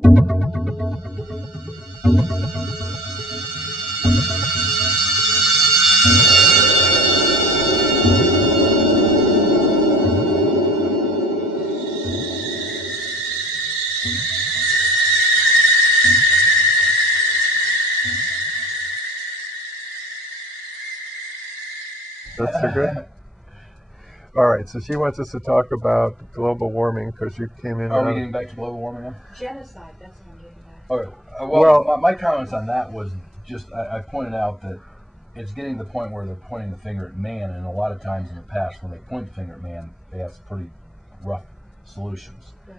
That's so good. All right, so she wants us to talk about global warming because you came in. Are we getting back to global warming now? Genocide, that's what I'm getting back. Okay. Well, my comments on that was just, I pointed out that it's getting to the point where they're pointing the finger at man, and a lot of times in the past, when they point the finger at man, they have some pretty rough solutions. Right.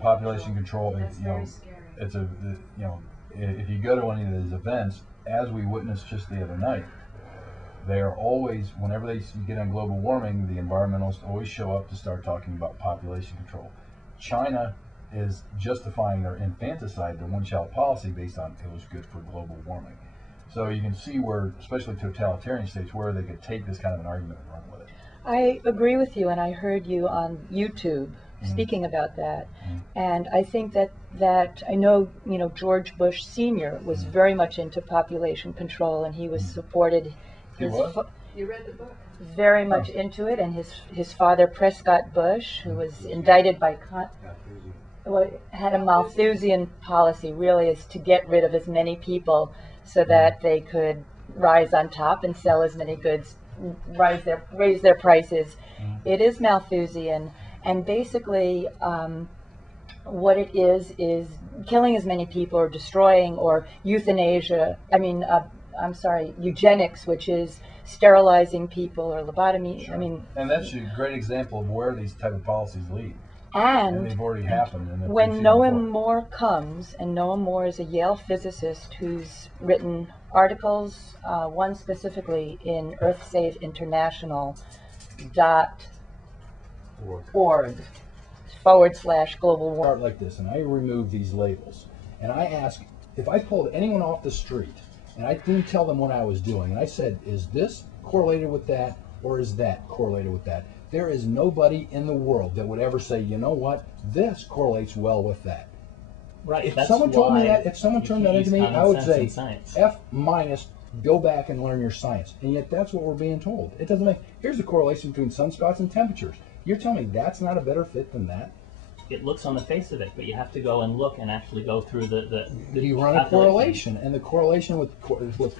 Population control. That's very scary. It's if you go to any of these events, as we witnessed just the other night, they are always, whenever they get on global warming, the environmentalists always show up to start talking about population control. China is justifying their infanticide, their one-child policy, based on it was good for global warming. So you can see where, especially totalitarian states, where they could take this kind of an argument and run with it. I agree with you, and I heard you on YouTube speaking about that. And I think that I know, George Bush Sr. was very much into population control, and he was supported. He was? You read the book? Very much into it, and his father, Prescott Bush, who was indicted by had a Malthusian policy, really, is to get rid of as many people so that they could rise on top and sell as many goods, raise their prices. It is Malthusian, and basically what it is killing as many people, or destroying, or euthanasia. Eugenics, which is sterilizing people, or lobotomy. Sure. And that's a great example of where these type of policies lead. And they've already happened. When Noam Mohr comes, and Noam Mohr is a Yale physicist who's written articles, one specifically in earthsafeinternational.org/global warming. Like this, and I remove these labels, and I ask, if I pulled anyone off the street, and I didn't tell them what I was doing, and I said, is this correlated with that, or is that correlated with that? There is nobody in the world that would ever say, you know what, this correlates well with that. Right. If someone told me that, if someone turned that into me, I would say, F-, go back and learn your science. And yet that's what we're being told. It doesn't make, here's the correlation between sunspots and temperatures. You're telling me that's not a better fit than that? It looks on the face of it, but you have to go and look and actually go through the you run a correlation, and the correlation with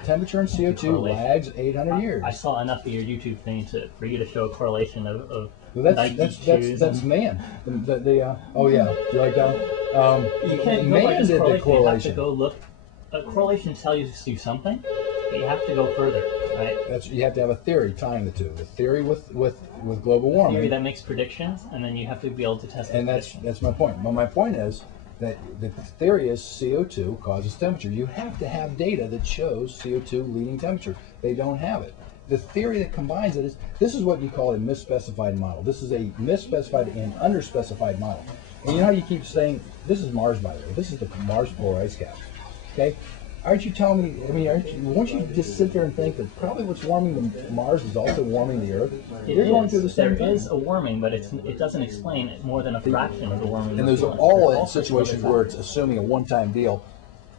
temperature and CO2 lags 800 years. I saw enough of your YouTube thing for you to show a correlation of well, that's man. Oh yeah, you like that? You can't go by just correlation. You have to go look. A correlation tells you to do something, but you have to go further, right? You have to have a theory tying the two. A theory with global warming. A theory that makes predictions, and then you have to be able to test. And that's my point. Well, my point is that the theory is CO2 causes temperature. You have to have data that shows CO2 leading temperature. They don't have it. The theory that combines it is, this is what you call a misspecified model. This is a misspecified and underspecified model. And you know how you keep saying, this is Mars, by the way. This is the Mars polar ice cap. Okay? Aren't you telling me, won't you just sit there and think that probably what's warming the Mars is also warming the Earth? You're going through the same thing. There is a warming, but it doesn't explain more than a fraction of the warming. And there's all in situations where it's assuming a one-time deal.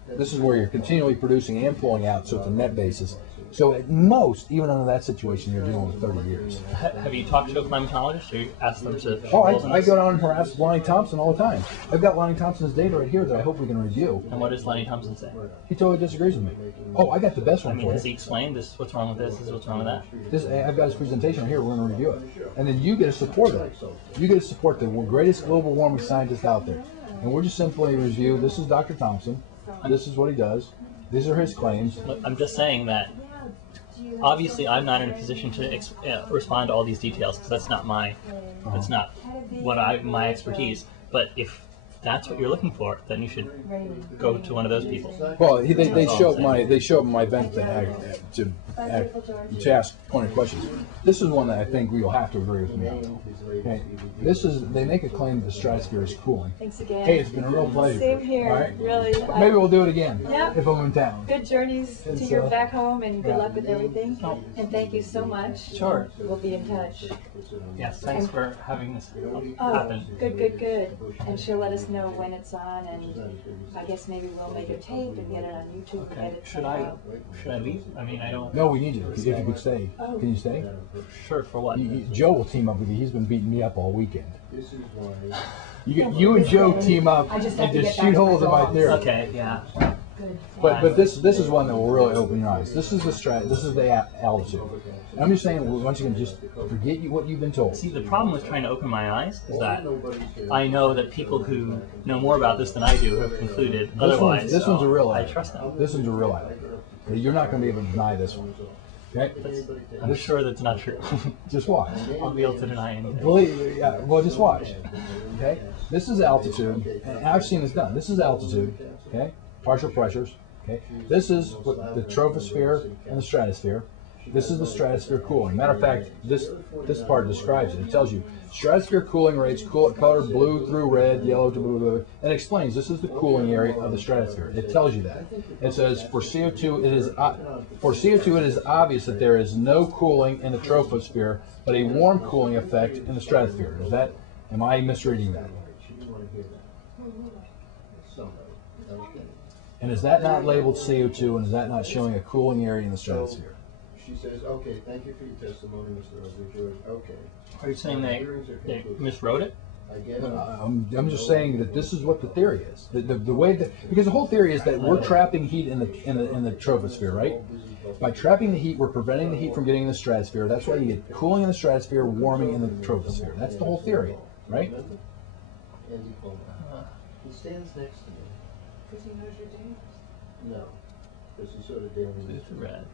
This is where you're continually producing and pulling out, so it's a net basis. So at most, even under that situation, you're dealing with 30 years. Have you talked to a climatologist, or you asked them to? Oh, I go down and harass Lonnie Thompson all the time. I've got Lonnie Thompson's data right here that I hope we can review. And what does Lonnie Thompson say? He totally disagrees with me. Oh, I got the best one for you. Has he explained this? What's wrong with this? This is what's wrong with that? I've got his presentation right here. We're going to review it, and then you get to support it. You get to support the greatest global warming scientist out there, and we're just simply review. This is Dr. Thompson. This is what he does. These are his claims. Look, I'm just saying that. Obviously, I'm not in a position to respond to all these details because that's not my my expertise. But if that's what you're looking for, then you should go to one of those people. Well, they show up my event to ask pointed questions. This is one that I think we will have to agree with me on. Okay, they make a claim that the stratosphere is cooling. Thanks again. Hey, it's been a real pleasure. Same here. All right? Really. Maybe we'll do it again. Yep. If I'm in town. Good journeys to your back home, and good luck with everything. And thank you so much. Sure. We'll be in touch. Yes. Thanks for having this happen. Good. And she'll let us know. know when it's on, and I guess maybe we'll make a tape and get it on YouTube and get Okay. it Should sent I out. leave? I mean, I don't. No, we need you. If you could stay. Oh. Can you stay? Sure. For what? Joe will team up with you. He's been beating me up all weekend. This is why. You and Joe team up I just and have to just get back shoot to my holes in my dogs. theory. Okay. Yeah. Good. But this is one that will really open your eyes. This is the this is the altitude. And I'm just saying, once again, just forget what you've been told. See, the problem with trying to open my eyes is that I know that people who know more about this than I do have concluded otherwise. This one's a real I item. trust them. This one's a real item. You're not going to be able to deny this one. Okay? I'm sure that's not true. Just watch. I'll be able to deny anything. Believe, yeah, well, just watch. Okay? This is altitude, and I've seen this done. This is altitude. Okay? Partial pressures. Okay? This is what the troposphere and the stratosphere. This is the stratosphere cooling. Matter of fact, this part describes it. It tells you stratosphere cooling rates, color blue through red, yellow to blue, and it explains this is the cooling area of the stratosphere. It tells you that. It says for CO2 it is obvious that there is no cooling in the troposphere, but a warm cooling effect in the stratosphere. Am I misreading that? And is that not labeled CO2, and is that not showing a cooling area in the stratosphere? She says, okay, thank you for your testimony, Mr. George. Okay. Are you saying they miswrote it? I get it. I'm just saying that this is what the theory is. The way that, because the whole theory is that we're trapping heat in the troposphere, right? By trapping the heat, we're preventing the heat from getting in the stratosphere. That's why you get cooling in the stratosphere, warming in the troposphere. That's the whole theory, right? Andy Coleman. He stands next to me. Because he knows your date. No. Because he's sort of daring me. It's red,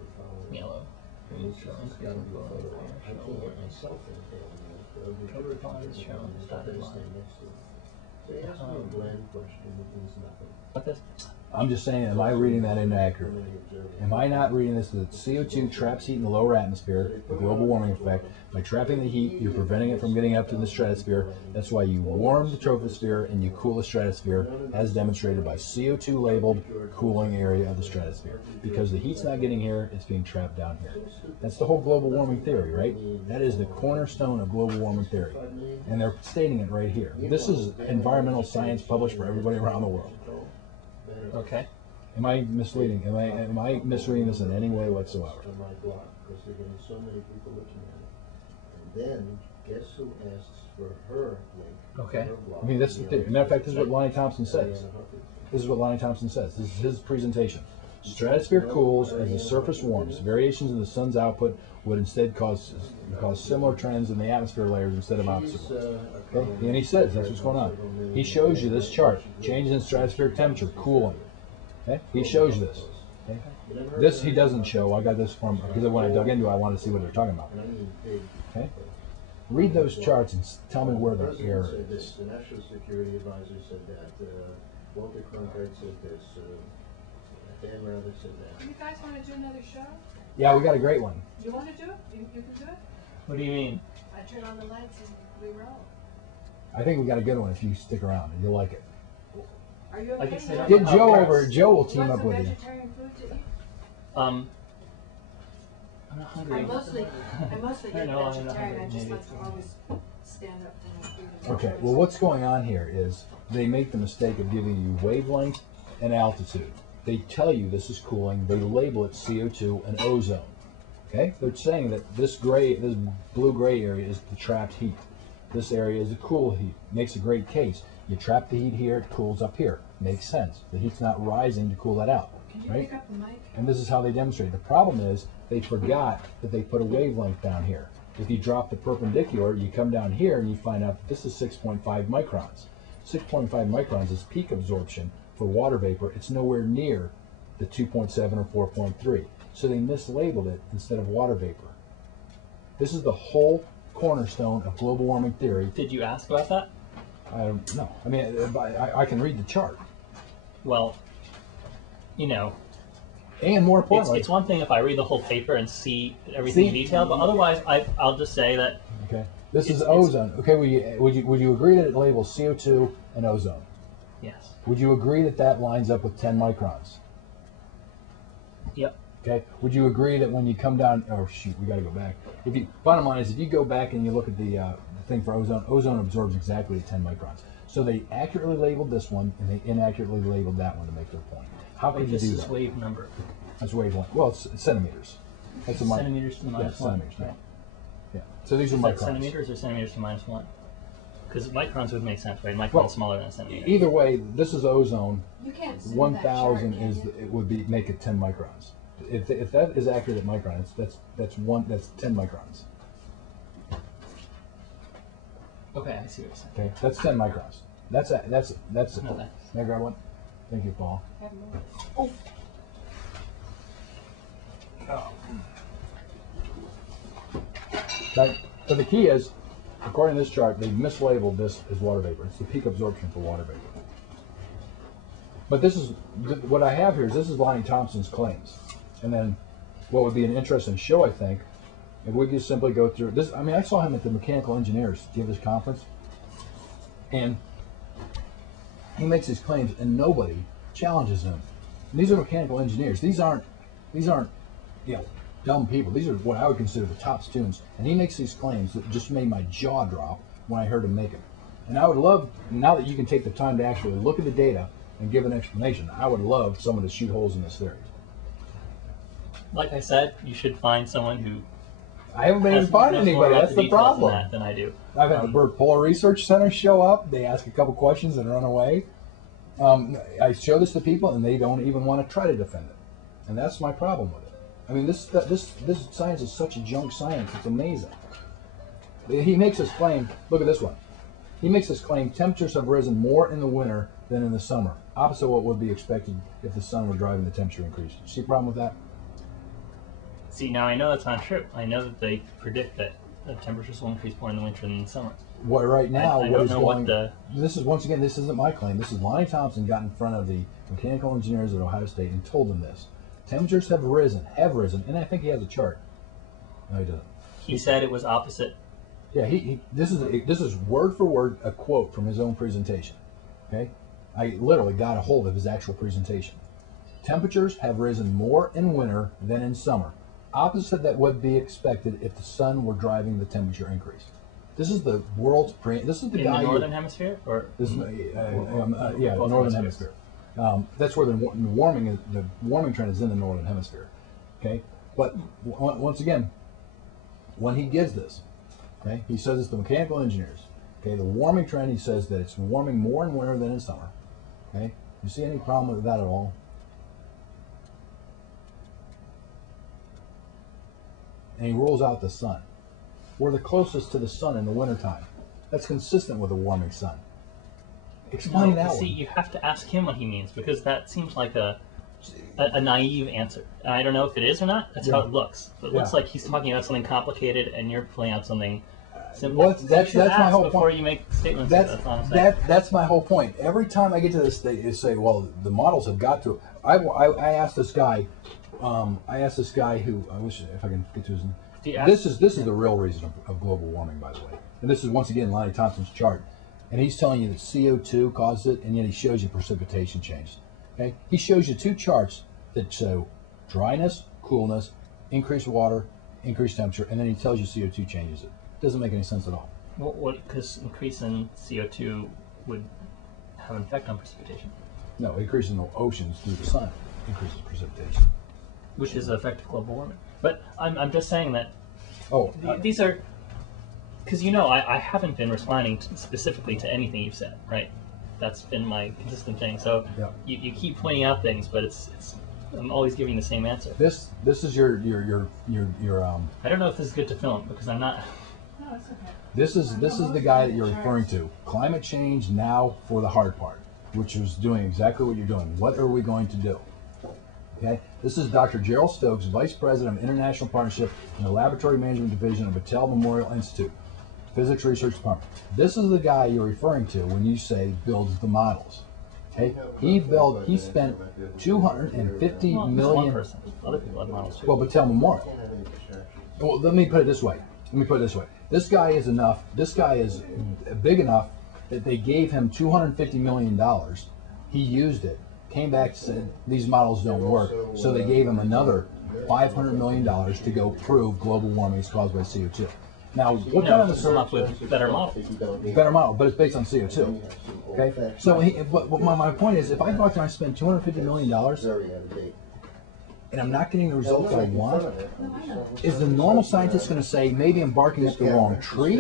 yellow, green, shown, Got to be a photo. I can't get myself in the photo. Cover colors shown, dotted line. Stand next to him. So he asked me a bland question that means nothing. What this? I'm just saying, am I reading that inaccurately? Am I not reading this that CO2 traps heat in the lower atmosphere, the global warming effect? By trapping the heat, you're preventing it from getting up to the stratosphere. That's why you warm the troposphere and you cool the stratosphere, as demonstrated by CO2 labeled cooling area of the stratosphere. Because the heat's not getting here, it's being trapped down here. That's the whole global warming theory, right? That is the cornerstone of global warming theory. And they're stating it right here. This is environmental science published for everybody around the world. Okay. Am I misleading? Am I misreading this in any way whatsoever? On my blog, because there are getting so many people looking at it. And then, guess who asks for her link? Okay. Her blog. I mean, that's the thing. Matter of fact, this is what Lonnie Thompson says. This is what Lonnie Thompson says. This is his presentation. Stratosphere cools as the surface warms. Variations in the sun's output would instead cause similar trends in the atmosphere layers instead of opposite ones. Okay? And he says that's what's going on. He shows you this chart. Changes in stratospheric temperature, cooling. Okay? He shows you this. Okay? This he doesn't show. I got this from, because when I dug into it, I wanted to see what they're talking about. Okay? Read those charts and tell me where the error is. The National Security Advisor said that. Walter Cronkite said this. Dan Rather said that. You guys want to do another show? Yeah, we got a great one. You want to do it? You can do it? What do you mean? I turn on the lights and we roll. I think we got a good one if you stick around and you'll like it. Are you I okay? guess I don't Get know Joe how it over. works. Joe will You team want up some with you. vegetarian food to eat? I'm not hungry. I mostly I eat know, I'm not vegetarian. I hungry. just Maybe like to always stand up for my food. Okay, well what's going on here is they make the mistake of giving you wavelength and altitude. They tell you this is cooling, they label it CO2 and ozone. Okay? They're saying that this blue-gray area is the trapped heat. This area is the cool heat. Makes a great case. You trap the heat here, it cools up here. Makes sense. The heat's not rising to cool that out. Can you Right? pick up the mic? And this is how they demonstrate. The problem is they forgot that they put a wavelength down here. If you drop the perpendicular, you come down here and you find out that this is 6.5 microns. 6.5 microns is peak absorption for water vapor. It's nowhere near the 2.7 or 4.3. So they mislabeled it instead of water vapor. This is the whole cornerstone of global warming theory. Did you ask about that? I don't know. I mean, I can read the chart. Well, you know, And more importantly, it's one thing if I read the whole paper and see everything in detail, but otherwise I'll just say that okay, this is it's- ozone. Okay, would you agree that it labels CO2 and ozone? yes. Would you agree that that lines up with 10 microns? Yep. Okay. Would you agree that when you come down, oh shoot, we got to go back. Bottom line is, if you go back and you look at the thing for ozone, ozone absorbs exactly at 10 microns. So they accurately labeled this one, and they inaccurately labeled that one to make their point. How could you This do is that? wave number. That's wavelength. Well, it's centimeters. That's a Centimeters to the minus one. centimeters. Right. Yeah. So these are Is that microns. centimeters or centimeters to minus one? Because microns would make sense, right? Micron's Well, smaller than a centimeter. Either way, this is ozone. You can't see 1,000 that chart, is can you? it would be make it 10 microns. If that is accurate at microns, that's 10 microns. Okay, I see what you're saying. Okay, that's 10 microns. That's it. No, thanks. May I grab one? Thank you, Paul. Okay, so the key is, according to this chart, they mislabeled this as water vapor. It's the peak absorption for water vapor. But this is what I have here is this is Lonnie Thompson's claims, and then what would be an interesting show, I think, if we could simply go through this. I mean, I saw him at the Mechanical Engineers give his conference, and he makes his claims, and nobody challenges him. And these are mechanical engineers. These aren't, dumb people. These are what I would consider the top students. And he makes these claims that just made my jaw drop when I heard him make it. And I would love, now that you can take the time to actually look at the data and give an explanation, I would love someone to shoot holes in this theory. Like I said, you should find someone who I haven't been able to find knows more anybody. about That's the details problem. than I do. I've had the Bird Polar Research Center show up. They ask a couple questions and run away. I show this to people, and they don't even want to try to defend it. And that's my problem with it. I mean, this science is such a junk science. It's amazing. He makes this claim. Look at this one. He makes this claim: temperatures have risen more in the winter than in the summer, opposite what would be expected if the sun were driving the temperature increase. You see a problem with that? See, now I know that's not true. I know that they predict that the temperatures will increase more in the winter than in the summer. What right now? I what don't is know going? what the. This is once again. This isn't my claim. This is Lonnie Thompson got in front of the mechanical engineers at Ohio State and told them this. Temperatures have risen, and I think he has a chart. No, he doesn't. He said it was opposite. Yeah, this is word for word a quote from his own presentation. Okay, I literally got a hold of his actual presentation. Temperatures have risen more in winter than in summer, opposite that would be expected if the sun were driving the temperature increase. This is the world's this is the In guy the northern hemisphere, or this is, yeah, the both northern hemispheres. hemisphere. That's where the warming trend is in the northern hemisphere. Okay, but once again, when he gives this, okay, he says it's the mechanical engineers. Okay, the warming trend, he says that it's warming more in winter than in summer. Okay, you see any problem with that at all? And he rules out the sun. We're the closest to the sun in the wintertime. That's consistent with a warming sun. Explain that see, one. you have to ask him what he means, because that seems like a naive answer. And I don't know if it is or not. That's how Yeah. it looks. It Yeah. looks like he's talking about something complicated, and you're pulling out something simple. Well, that's my ask whole before point. you make statements. That's all I'm saying. that's my whole point. Every time I get to this, they say, "Well, the models have got to." I asked this guy. Who I wish if I can get to his name. Do you ask- This is the real reason of global warming, by the way. And this is once again Lonnie Thompson's chart, and he's telling you that CO2 caused it, and yet he shows you precipitation changed. Okay, he shows you two charts that show dryness, coolness, increased water, increased temperature, and then he tells you CO2 changes it. Doesn't make any sense at all. Because increase in CO2 would have an effect on precipitation, No, increase in the oceans through the sun increases precipitation. which is an effect of global warming. But I'm just saying that Oh, these are, because I haven't been responding specifically to anything you've said, right? That's been my consistent thing. So Yeah. you keep pointing out things, but it's I'm always giving the same answer. this is your I don't know if this is good to film because I'm not. this is the guy that you're referring to. Climate change now for the hard part, which is doing exactly what you're doing. What are we going to do? Okay, this is Dr. Gerald Stokes, Vice President of International Partnership in the Laboratory Management Division of Battelle Memorial Institute, Physics Research Department. This is the guy you're referring to when you say builds the models. Okay, he spent 250 Well, just one million. person. Other people have models too. Well, Battelle Memorial. Well, let me put it this way. This guy is enough. This guy is big enough that they gave him $250 million. He used it, came back and said, these models don't work. So they gave him another $500 million to go prove global warming is caused by CO2. Now, what No, kind of come up with better models. better model? But it's based on CO2. Okay. So, my point is, if I go out there and I spend $250 million Very out of date. and I'm not getting the results I want, is the normal scientist going to say maybe I'm barking up the wrong tree,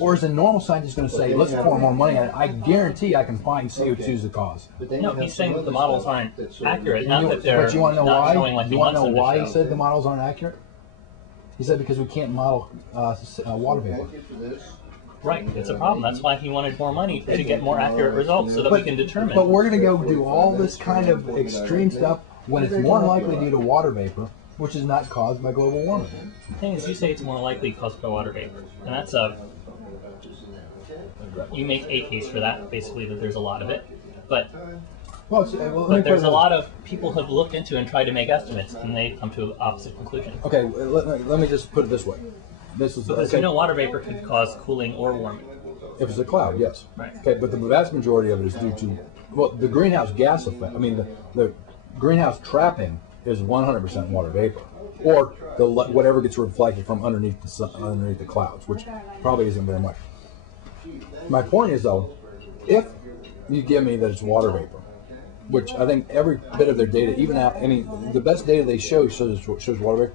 or is the normal scientist going to say let's pour more money on it? I guarantee I can find CO2 is the cause. No, he's saying that the models aren't accurate, not that they're But you want to know not why? showing like he You want wants to know them why to he show. said the models aren't accurate? He said because we can't model water vapor. Right, it's a problem. That's why he wanted more money to get more accurate results so that we can determine. But we're going to go do all this kind of extreme stuff when it's more likely due to water vapor, which is not caused by global warming. The thing is, you say it's more likely caused by water vapor, and that's you make a case for that, basically that there's a lot of it, but there's a lot of people have looked into and tried to make estimates, and they come to an opposite conclusion. Okay, let me just put it this way. This is Because you know water vapor could cause cooling or warming. if it's a cloud, yes. Right. Okay, but the vast majority of it is due to the greenhouse gas effect. I mean, the greenhouse trapping is 100% water vapor, or whatever gets reflected from underneath the sun, underneath the clouds, which probably isn't very much. My point is though, if you give me that it's water vapor, which I think every bit of their data, even out the best data they shows water vapor.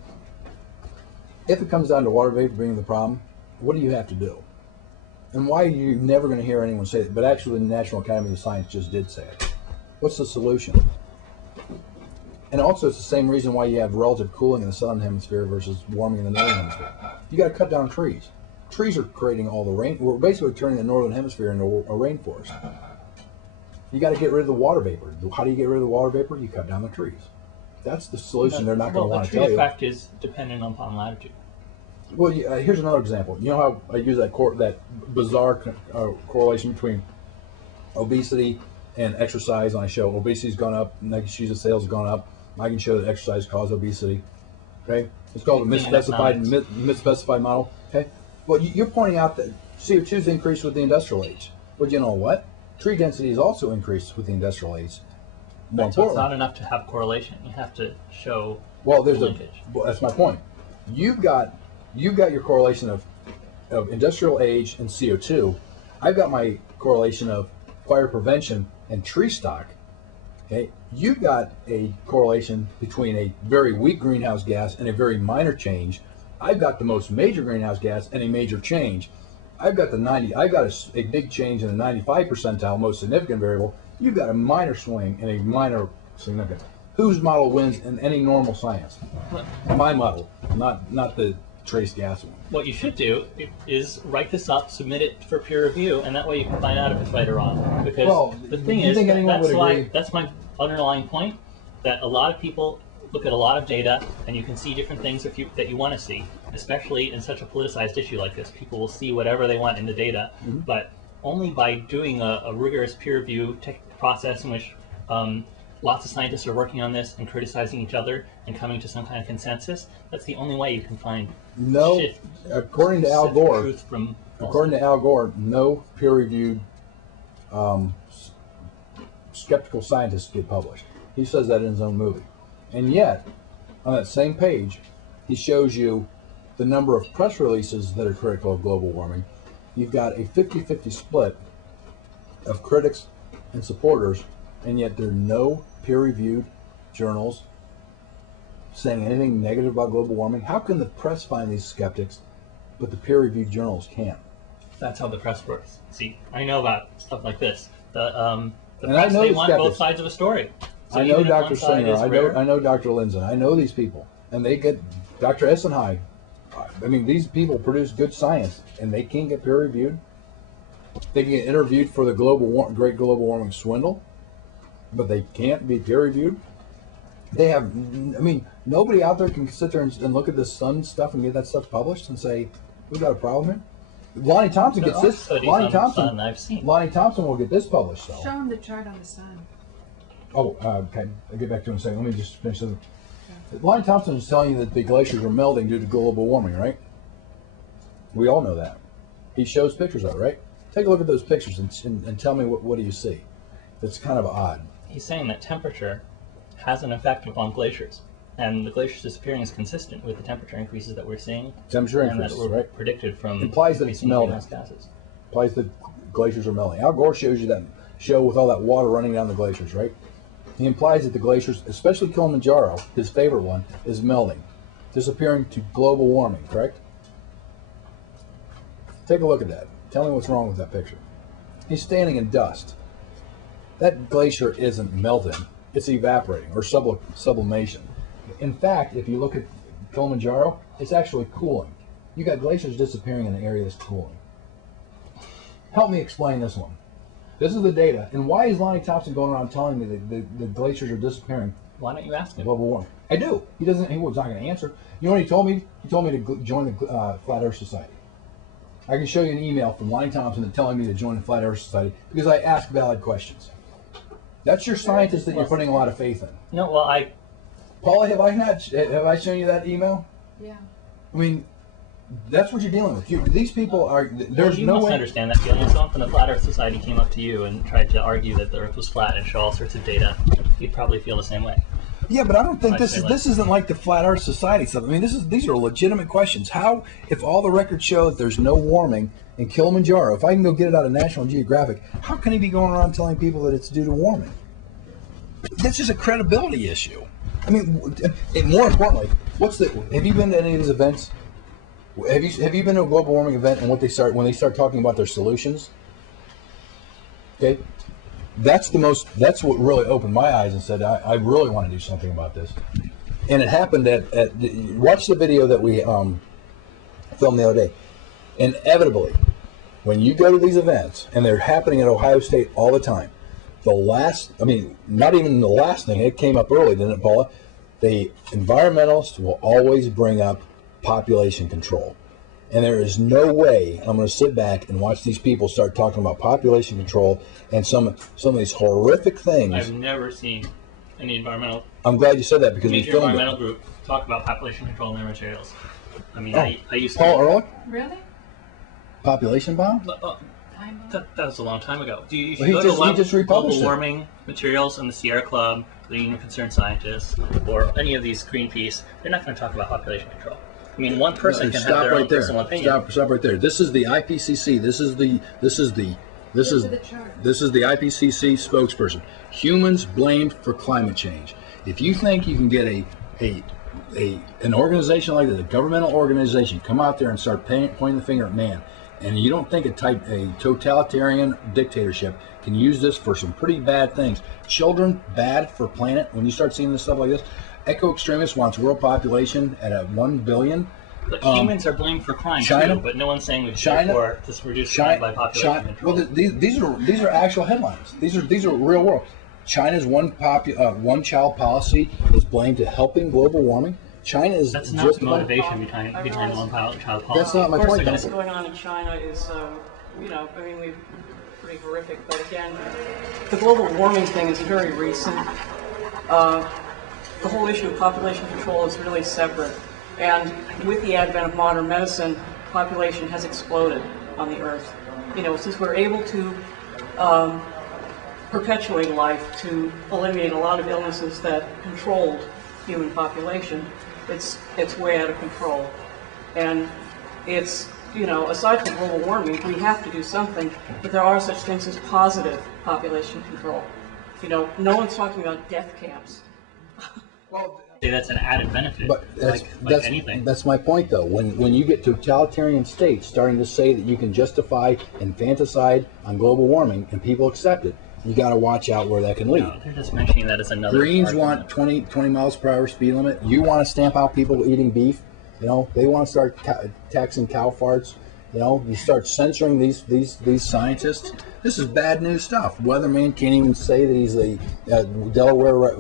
If it comes down to water vapor being the problem, what do you have to do? And why are you never going to hear anyone say it? But actually, the National Academy of Science just did say it. What's the solution? And also, it's the same reason why you have relative cooling in the southern hemisphere versus warming in the northern hemisphere. You got to cut down trees. Trees are creating all the rain. We're basically turning the northern hemisphere into a rainforest. You got to get rid of the water vapor. How do you get rid of the water vapor? You cut down the trees. That's the solution. They're not going to want to tell you. The tree effect is dependent upon latitude. Well, here's another example. You know how I use that bizarre correlation between obesity and exercise, and I show obesity's gone up, Nike shoes sales have gone up. I can show that exercise causes obesity. Okay, it's called a misspecified model. Okay, well, you're pointing out that CO2's increased with the industrial age. Well, you know what? Tree density is also increased with the industrial age. More So it's importantly, not enough to have correlation. You have to show linkage. That's my point. You've got your correlation of industrial age and CO2. I've got my correlation of fire prevention and tree stock. Okay, you've got a correlation between a very weak greenhouse gas and a very minor change. I've got the most major greenhouse gas and a major change. I've got a big change in the 95 percentile, most significant variable. You've got a minor swing and a minor significant. Whose model wins in any normal science? My model, not the trace gas one. What you should do is write this up, submit it for peer review, and that way you can find out if it's right or wrong. Because the thing is, that's my underlying point, that a lot of people look at a lot of data and you can see different things that you want to see, especially in such a politicized issue like this. People will see whatever they want in the data, but only by doing a rigorous peer review process in which lots of scientists are working on this and criticizing each other and coming to some kind of consensus, that's the only way you can find according to Al Gore, truth from no peer-reviewed skeptical scientists get published. He says that in his own movie. And yet, on that same page, he shows you the number of press releases that are critical of global warming. You've got a 50-50 split of critics and supporters, and yet there are no peer-reviewed journals saying anything negative about global warming. How can the press find these skeptics, but the peer-reviewed journals can't? That's how the press works. See, I know about stuff like this. The And I press, know they the want skeptics. both sides of a story. So I know even if Dr. one side Singer, is I rare- know Dr. Linzen, I know these people, and they get Dr. Essenheim. I mean, these people produce good science, and they can't get peer reviewed. They can get interviewed for the Great Global Warming swindle, but they can't be peer reviewed. They have, I mean, nobody out there can sit there and look at this sun stuff and get that stuff published and say, we've got a problem here. Lonnie Thompson There gets are this. studies Lonnie on the Thompson. sun I've seen. Lonnie Thompson will get this published, though. Show him the chart on the sun. Oh, okay. I'll get back to it in a second. Let me just finish this. Lonnie Thompson is telling you that the glaciers are melting due to global warming, right? We all know that. He shows pictures of it, right? Take a look at those pictures and tell me what do you see. It's kind of odd. He's saying that temperature has an effect upon glaciers. And the glaciers disappearing is consistent with the temperature increases that we're seeing. Temperature and increases, that were right? predicted from Implies that it's melting. gases. Implies that glaciers are melting. Al Gore shows you that show with all that water running down the glaciers, right? He implies that the glaciers, especially Kilimanjaro, his favorite one, is melting, disappearing to global warming, correct? Take a look at that. Tell me what's wrong with that picture. He's standing in dust. That glacier isn't melting, it's evaporating or sublimation. In fact, if you look at Kilimanjaro, it's actually cooling. You got glaciers disappearing in an area that's cooling. Help me explain this one. This is the data. And why is Lonnie Thompson going around telling me that the glaciers are disappearing? Why don't you ask him? Global warming. I do. He was not going to answer. You know what he told me? He told me to join the Flat Earth Society. I can show you an email from Lonnie Thompson telling me to join the Flat Earth Society because I ask valid questions. That's your scientist that you're putting a lot of faith in. No, well, Paula, have I shown you that email? Yeah. I mean, that's what you're dealing with. These people are. There's you no must way. understand that feeling. If someone from the Flat Earth Society came up to you and tried to argue that the Earth was flat and show all sorts of data, you'd probably feel the same way. Yeah, but I don't think this isn't like the Flat Earth Society stuff. I mean, these are legitimate questions. How, if all the records show that there's no warming in Kilimanjaro, if I can go get it out of National Geographic, how can he be going around telling people that it's due to warming? That's just a credibility issue. I mean, and more importantly, have you been to any of these events? Have you been to a global warming event and when they start talking about their solutions? Okay, that's what really opened my eyes and said I really want to do something about this. And it happened watch the video that we filmed the other day. Inevitably, when you go to these events, and they're happening at Ohio State all the time, not even the last thing, it came up early, didn't it, Paula? The environmentalists will always bring up population control. And there is no way I'm going to sit back and watch these people start talking about population control and some of these horrific things. I've never seen any environmental. I'm glad you said that because major environmental group talk about population control in their materials. I mean, I used to. Paul Ehrlich? Really? Population bomb? That was a long time ago. He just republished global warming materials in the Sierra Club, the Union of Concerned Scientists, or any of these Greenpeace. They're not going to talk about population control. I mean, one person can have their own personal opinion. Stop right there. This is the IPCC. This is the IPCC spokesperson. Humans blamed for climate change. If you think you can get an organization like that, a governmental organization, come out there and start pointing the finger at man, and you don't think a totalitarian dictatorship can use this for some pretty bad things. Children, bad for planet. When you start seeing this stuff like this, eco-extremists wants world population at 1 billion. But humans are blamed for crime too, but no one's saying we should reduce crime by population control. Well, these are actual headlines. These are real world. China's one child policy is blamed to helping global warming. China is that's not the motivation behind one child policy. That's not my point. What's going on in China is, we're pretty horrific. But again, the global warming thing is very recent. The whole issue of population control is really separate. And with the advent of modern medicine, population has exploded on the Earth. Since we're able to perpetuate life, to eliminate a lot of illnesses that controlled human population, it's way out of control. And it's, aside from global warming, we have to do something, but there are such things as positive population control. No one's talking about death camps. Well, that's an added benefit. But like anything. That's my point, though. When you get totalitarian states starting to say that you can justify infanticide on global warming and people accept it, you got to watch out where that can lead. No, they're just mentioning that as another. Greens want 20 miles per hour speed limit. You want to stamp out people eating beef. They want to start taxing cow farts. You start censoring these scientists. This is bad news stuff. Weatherman can't even say that he's a Delaware.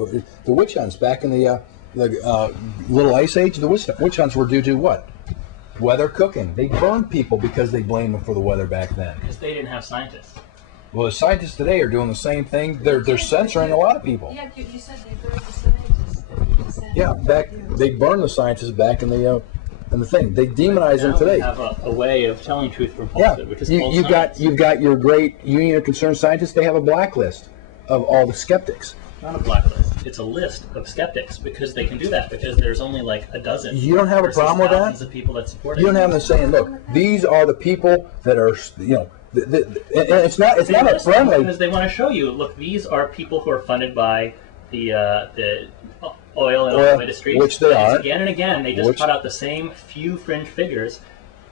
The witch hunts back in the Little Ice Age. The witch hunts were due to what? Weather cooking. They burned people because they blamed them for the weather back then. Because they didn't have scientists. Well, the scientists today are doing the same thing. They're censoring a lot of people. Yeah, you said they burned the scientists. Yeah, they burned the scientists back in the thing. They demonize them today. We have a way of telling truth from falsehood, which is you've got your great Union of Concerned Scientists. They have a blacklist of all the skeptics. Not a blacklist. it's a list of skeptics, because they can do that, because there's only like a dozen. You don't have a problem with that? Thousands of people that support it. You don't have them saying, look, these are the people that are, you know, and it's not a friendly. Because they want to show you, look, these are people who are funded by the oil and oil industry. Which they are. Again and again, they just put out the same few fringe figures,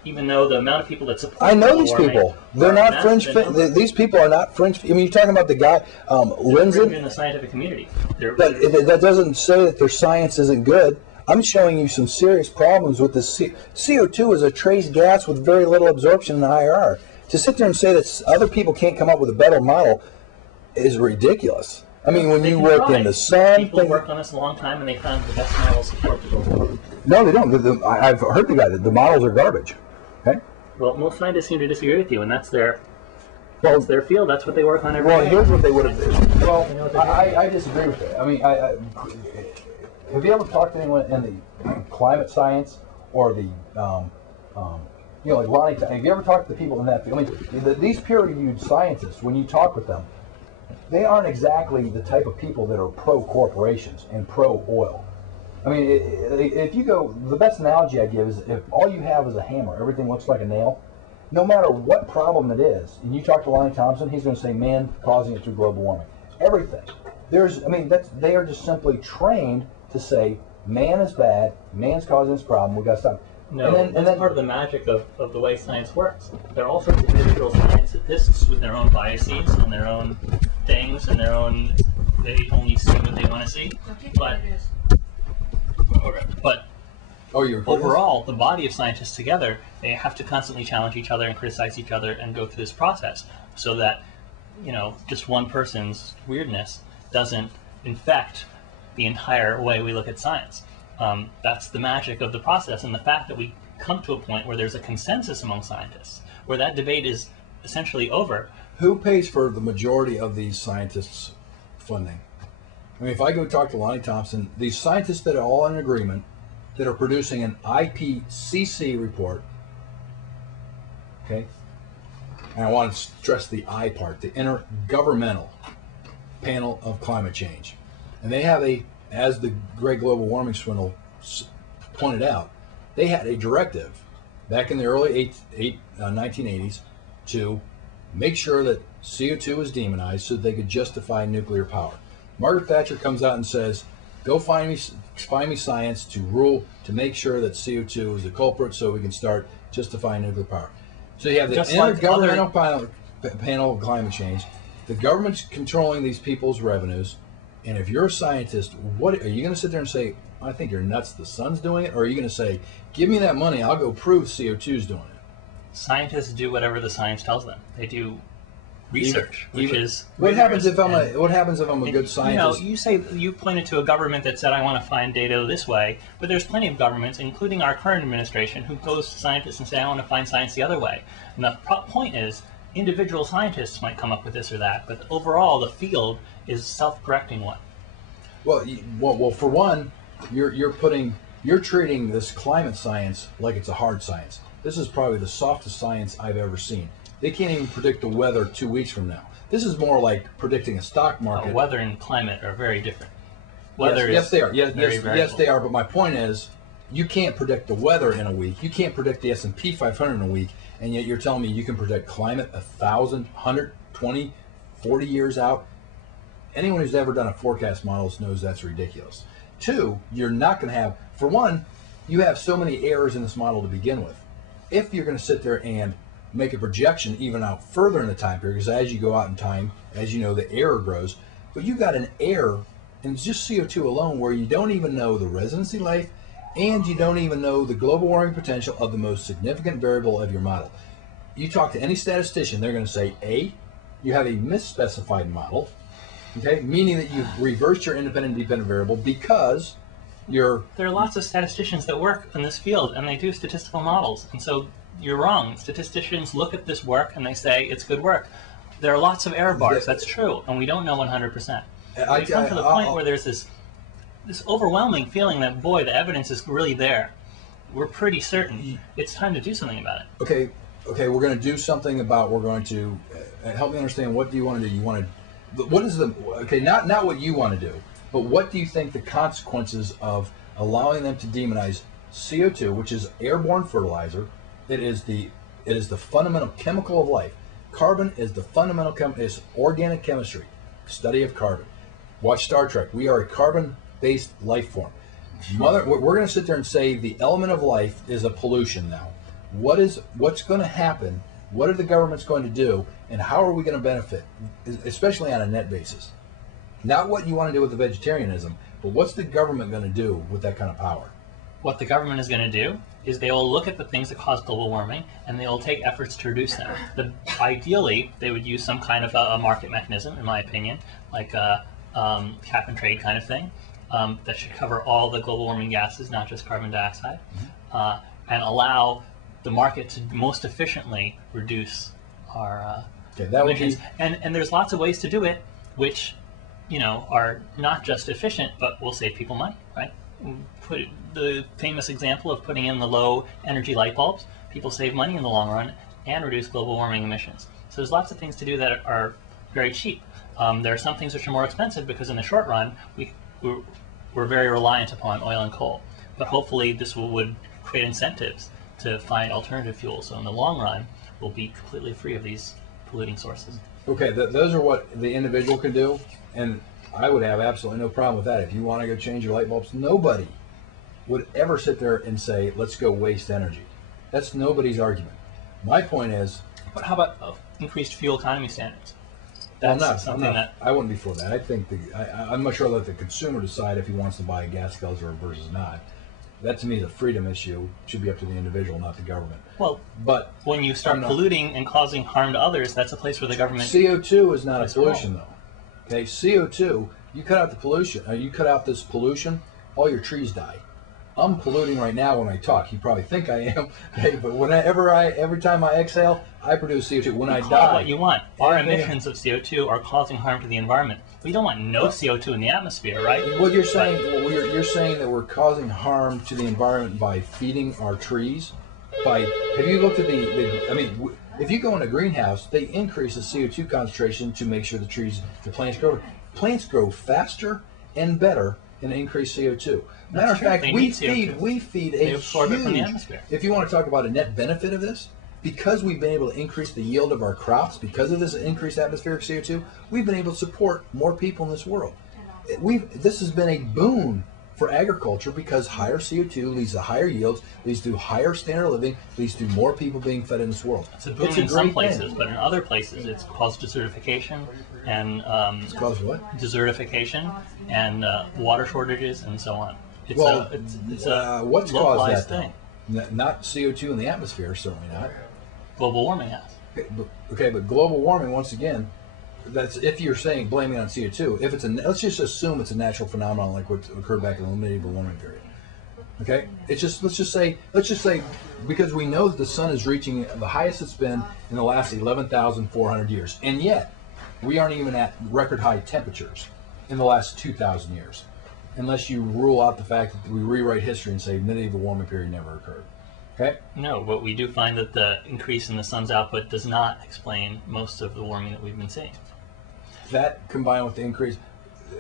even though the amount of people that support. I know these people. They're not fringe. These people are not fringe. I mean, you're talking about the guy, Lindsay. In the scientific community. But that doesn't say that their science isn't good. I'm showing you some serious problems with this. CO2 is a trace gas with very little absorption in the IR. To sit there and say that other people can't come up with a better model is ridiculous. I mean, when you work in the sun... People work on this a long time, and they found the best model support the global warming. No, they don't. I've heard the guy that the models are garbage. Okay? Well, most scientists seem to disagree with you, and that's their field. That's what they work on every day. Well, here's what they would have done. Well, I disagree with that. I mean, have you ever talked to anyone in the climate science or the, you know, like Lonnie? Have you ever talked to the people in that field? I mean, these peer-reviewed scientists, when you talk with them, they aren't exactly the type of people that are pro-corporations and pro-oil. I mean, if you go, the best analogy I give is if all you have is a hammer, everything looks like a nail, no matter what problem it is, and you talk to Lonnie Thompson, he's going to say man causing it through global warming. Everything. They are just simply trained to say man is bad, man's causing this problem, we've got to stop. No, and that's part of the magic of the way science works. There are all sorts of individual scientists with their own biases and their own things and their own, they only see what they want to see. But overall, the body of scientists together, they have to constantly challenge each other and criticize each other and go through this process so that, you know, just one person's weirdness doesn't infect the entire way we look at science. That's the magic of the process, and the fact that we come to a point where there's a consensus among scientists, where that debate is essentially over. Who pays for the majority of these scientists' funding? I mean, if I go talk to Lonnie Thompson, these scientists that are all in agreement, that are producing an IPCC report, okay, and I want to stress the I part, the Intergovernmental Panel of Climate Change. And they have as the Great Global Warming Swindle pointed out, they had a directive back in the early 1980s to make sure that CO2 was demonized so that they could justify nuclear power. Margaret Thatcher comes out and says, go find me science to make sure that CO2 is a culprit so we can start justifying nuclear power. So you have the Intergovernmental Panel of Climate Change. The government's controlling these people's revenues. And if you're a scientist, what are you going to sit there and say, I think you're nuts, the sun's doing it? Or are you going to say, give me that money, I'll go prove CO2's doing it? Scientists do whatever the science tells them. They do research, which is what happens if I'm a good scientist? You know, you pointed to a government that said I want to find data this way, but there's plenty of governments, including our current administration, who goes to scientists and say I want to find science the other way. And the point is, individual scientists might come up with this or that, but overall the field is self-correcting one. Well, for one, you're treating this climate science like it's a hard science. This is probably the softest science I've ever seen. They can't even predict the weather 2 weeks from now. This is more like predicting a stock market. Weather and climate are very different. Yes, they are. Yes, they are. But my point is, you can't predict the weather in a week. You can't predict the S&P 500 in a week, and yet you're telling me you can predict climate 1,000, 100, 20, 40 years out. Anyone who's ever done a forecast model knows that's ridiculous. Two, you're not going to have, for one, you have so many errors in this model to begin with. If you're going to sit there and make a projection even out further in the time period, because as you go out in time, as you know, the error grows, but you've got an error in just CO2 alone where you don't even know the residency life and you don't even know the global warming potential of the most significant variable of your model. You talk to any statistician, they're going to say, A, you have a misspecified model, okay, meaning that you've reversed your independent dependent variable because you're... There are lots of statisticians that work in this field and they do statistical models, and so you're wrong. Statisticians look at this work and they say it's good work. There are lots of error bars, that's true, and we don't know 100%. We come to the point where there's this overwhelming feeling that, boy, the evidence is really there. We're pretty certain. It's time to do something about it. Okay, we're going to do something about, we're going to help me understand, what do you want to do? You want to, what is the, okay, not what you want to do. But what do you think the consequences of allowing them to demonize CO2, which is airborne fertilizer? It is the fundamental chemical of life. Carbon is the fundamental is organic chemistry, study of carbon. Watch Star Trek. We are a carbon-based life form. We're going to sit there and say the element of life is a pollution now. What's going to happen? What are the governments going to do? And how are we going to benefit, especially on a net basis? Not what you want to do with the vegetarianism, but what's the government going to do with that kind of power? What the government is going to do is they will look at the things that cause global warming and they will take efforts to reduce them. Ideally, they would use some kind of a market mechanism, in my opinion, like a cap and trade kind of thing, that should cover all the global warming gases, not just carbon dioxide, and allow the market to most efficiently reduce our emissions. And there's lots of ways to do it, which are not just efficient, but will save people money, right? Put the famous example of putting in the low energy light bulbs, people save money in the long run and reduce global warming emissions. So there's lots of things to do that are very cheap. There are some things which are more expensive because in the short run we're very reliant upon oil and coal. But hopefully this would create incentives to find alternative fuels. So in the long run, we'll be completely free of these polluting sources. Okay, those are what the individual can do, and I would have absolutely no problem with that. If you want to go change your light bulbs, nobody would ever sit there and say, let's go waste energy. That's nobody's argument. My point is... But how about increased fuel economy standards? I wouldn't be for that. I think I'm much sure let the consumer decide if he wants to buy a gas guzzler versus not. That to me is a freedom issue. It should be up to the individual, not the government. Well, but when you start polluting and causing harm to others, that's a place where the government... CO2 is not a pollution, though. Okay, CO2, you cut out the pollution, you cut out this pollution, all your trees die. I'm polluting right now when I talk. You probably think I am, okay, but every time I exhale, I produce CO2. When I die, what you want. Our emissions of CO2 are causing harm to the environment. We don't want no CO2 in the atmosphere, right? Well, you're saying that we're causing harm to the environment by feeding our trees. Have you looked at if you go in a greenhouse, they increase the CO2 concentration to make sure the plants grow. Plants grow faster and better and increase CO2. Matter of fact, we feed a huge, from the atmosphere. If you want to talk about a net benefit of this, because we've been able to increase the yield of our crops, because of this increased atmospheric CO2, we've been able to support more people in this world. This has been a boon for agriculture because higher CO2 leads to higher yields, leads to higher standard of living, leads to more people being fed in this world. It's a boon in some places, but in other places it's caused desertification and it's caused what? Desertification and water shortages and so on. It's what's caused that thing. Not CO2 in the atmosphere, certainly not. Global warming has. Okay, but global warming, once again, that's if you're saying blaming on CO2. If let's just assume it's a natural phenomenon like what occurred back in the medieval warming period. Okay, let's just say because we know that the sun is reaching the highest it's been in the last 11,400 years, and yet we aren't even at record high temperatures in the last 2,000 years, unless you rule out the fact that we rewrite history and say medieval warming period never occurred. Okay? No, but we do find that the increase in the sun's output does not explain most of the warming that we've been seeing. That combined with the increase,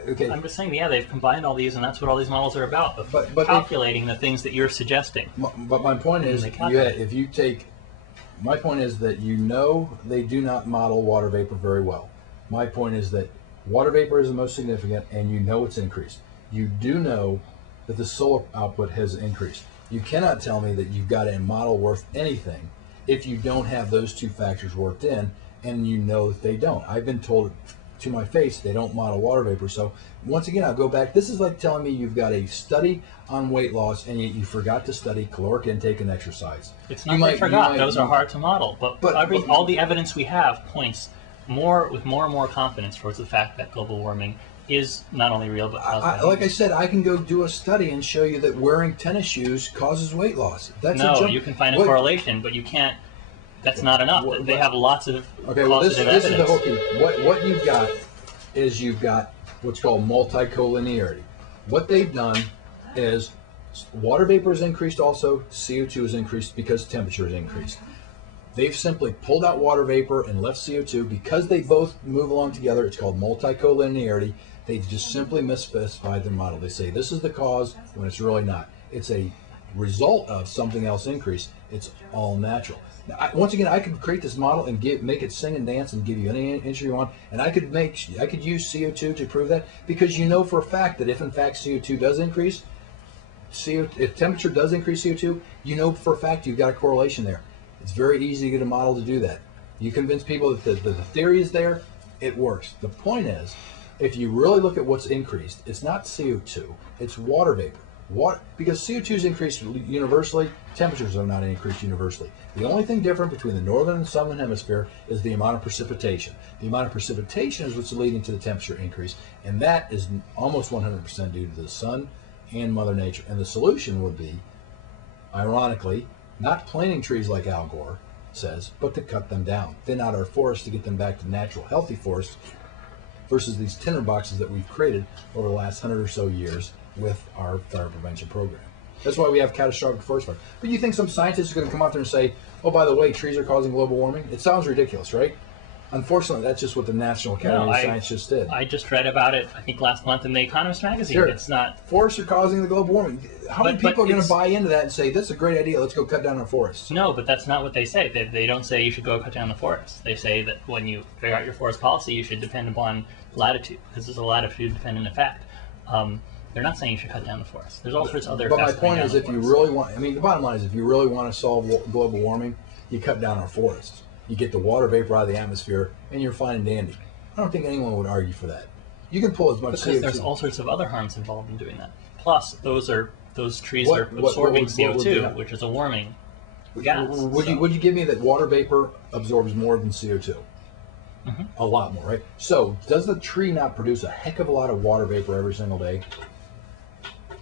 okay. I'm just saying, yeah, they've combined all these, and that's what all these models are about, but calculating the things that you're suggesting. But my point is, my point is that they do not model water vapor very well. My point is that water vapor is the most significant, and it's increased. You do know that the solar output has increased. You cannot tell me that you've got a model worth anything if you don't have those two factors worked in, and you know that they don't. I've been told to my face they don't model water vapor. So once again, I'll go back. This is like telling me you've got a study on weight loss and yet you forgot to study caloric intake and exercise. It's not that I forgot. Those are hard to model. But all the evidence we have points with more and more confidence towards the fact that global warming is not only real but caused like I said, I can go do a study and show you that wearing tennis shoes causes weight loss. You can find a correlation, but you can't. That's not enough. They have lots of this is the whole key. What you've got is you've got what's called multicollinearity. What they've done is water vapor is increased also, CO2 is increased because temperature is increased. They've simply pulled out water vapor and left CO2 because they both move along together. It's called multicollinearity. They just simply misspecified their model. They say this is the cause when it's really not. It's a result of something else increased. It's all natural. Now, once again, I could create this model and make it sing and dance and give you any answer you want, and I could use CO2 to prove that, because you know for a fact that if in fact CO2 does increase, if temperature does increase CO2, you know for a fact you've got a correlation there. It's very easy to get a model to do that. You convince people that the theory is there, it works. The point is, if you really look at what's increased, it's not CO2, it's water vapor. Because CO2 is increased universally, temperatures are not increased universally. The only thing different between the northern and southern hemisphere is the amount of precipitation. The amount of precipitation is what's leading to the temperature increase, and that is almost 100% due to the sun and Mother Nature. And the solution would be, ironically, not planting trees like Al Gore says, but to cut them down, thin out our forests to get them back to natural, healthy forests, versus these tinderboxes that we've created over the last 100 or so years with our fire prevention program. That's why we have catastrophic forest fire. But you think some scientist is going to come out there and say, oh, by the way, trees are causing global warming? It sounds ridiculous, right? Unfortunately, that's just what the National Academy of Science just did. I just read about it, I think, last month in The Economist magazine. Sure. It's not... Forests are causing the global warming. How many people are going to buy into that and say, this is a great idea, let's go cut down our forests? No, but that's not what they say. They don't say you should go cut down the forest. They say that when you figure out your forest policy, you should depend upon latitude, because there's a latitude-dependent effect. They're not saying you should cut down the forest. There's all sorts of other. But my point is, if you really want, the bottom line is, if you really want to solve global warming, you cut down our forests. You get the water vapor out of the atmosphere, and you're fine and dandy. I don't think anyone would argue for that. You can pull as much CO2. Because there's all sorts of other harms involved in doing that. Plus, those trees are absorbing CO2, which is a warming gas. Would you give me that water vapor absorbs more than CO2? Mm-hmm. A lot more, right? So, does the tree not produce a heck of a lot of water vapor every single day?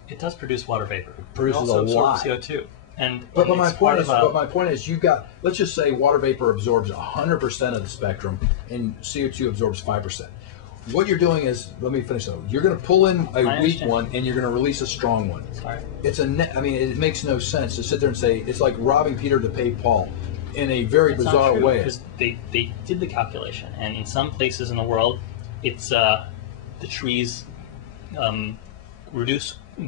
It does produce water vapor. It produces a lot. CO2. But my point is, you've got, let's just say water vapor absorbs 100% of the spectrum and CO2 absorbs 5%. What you're doing is, let me finish though. You're going to pull in a weak one and you're going to release a strong one. Sorry. It makes no sense to sit there and say it's like robbing Peter to pay Paul in a very bizarre way. Because they did the calculation, and in some places in the world, it's the trees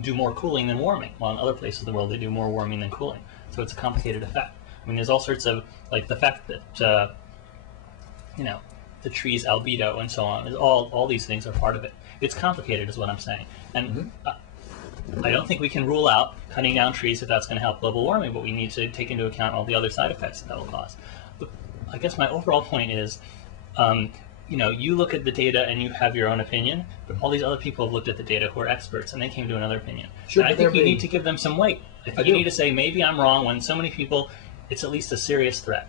do more cooling than warming, while in other places in the world they do more warming than cooling. So it's a complicated effect. I mean, there's all sorts of, like the fact that the tree's albedo and so on, all these things are part of it. It's complicated is what I'm saying. And I don't think we can rule out cutting down trees if that's going to help global warming, but we need to take into account all the other side effects that will cause. But I guess my overall point is, you look at the data and you have your own opinion, but all these other people have looked at the data who are experts and they came to another opinion. Sure, and I think you need to give them some weight. You need to say, maybe I'm wrong, when so many people, it's at least a serious threat.